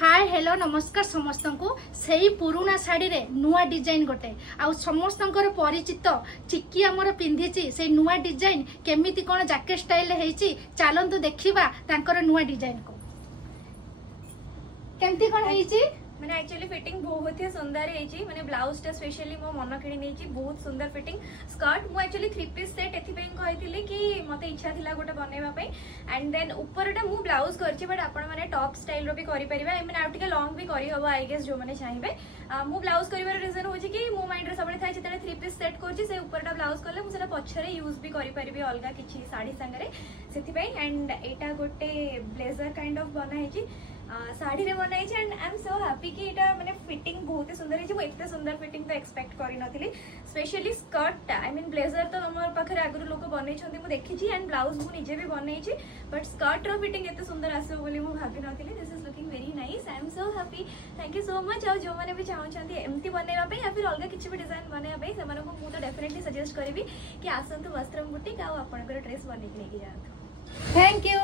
Hi hello नमस्कार समस्त को से पुराना शाढ़ी रे नुआ डिजाइन गोटे आउ समस्त परिचित चिकी आमर पिंधि से नुआ डिजाइन केमिति कौन जैकेट स्टाइल है चलतु देखा नुआ डिजाइन को केमती कौन है मैंने एक्चुअली फिटिंग बहुत ही सुंदर है मैंने ब्लाउज टा स्पेशली मो मन किणी नहीं बहुत सुंदर फिटिंग स्कर्ट मु एक्चुअली 3 पीस सेट एथिपई कही कि मते इच्छा थिला गोटे बनैबा पई एंड देन ऊपरटा मु ब्लाउज करछि बट आपण माने टॉप स्टाइल रो भी करि परिबा आई मीन आउट के लॉन्ग भी करि हबो आई गेस जो माने चाहिबे मु ब्लाउज करिवार रीजन होछि कि मो माइंड रे सबले थाइ जेते 3 पीस सेट करछि से ऊपरटा ब्लाउज करले मु सेटा पछरे यूज भी करि परिबे अलगा किछि साड़ी संगरे सेथिपई एंड एटा गोटे ब्लेजर काइंड ऑफ बना है साड़ी रे बनाई and I am so happy कि एटा माने फिटिंग बहुत ही सुंदर है मु एते सुंदर फिटिंग तो एक्सपेक्ट करि नथिली specially skirt I mean blazer तो हमर पाखरे आगु लोक बनै छथि मु देखि छी एंड ब्लाउज मु निजे भी बनै छी बट स्कर्ट रो फिटिंग एते सुंदर आसो बोली मु भाबी नथिली this is looking very nice I am so happy thank you so much आ जो माने भी चाहौ छथि एमती बनैबा पे या फिर अलगा किछि भी डिजाइन बनैबा पे से माने को मु तो डेफिनेटली सजेस्ट करबी कि आसंतु वस्त्रम बुटीक आ आपनकर ड्रेस बनै के लेके जातु थैंक यू।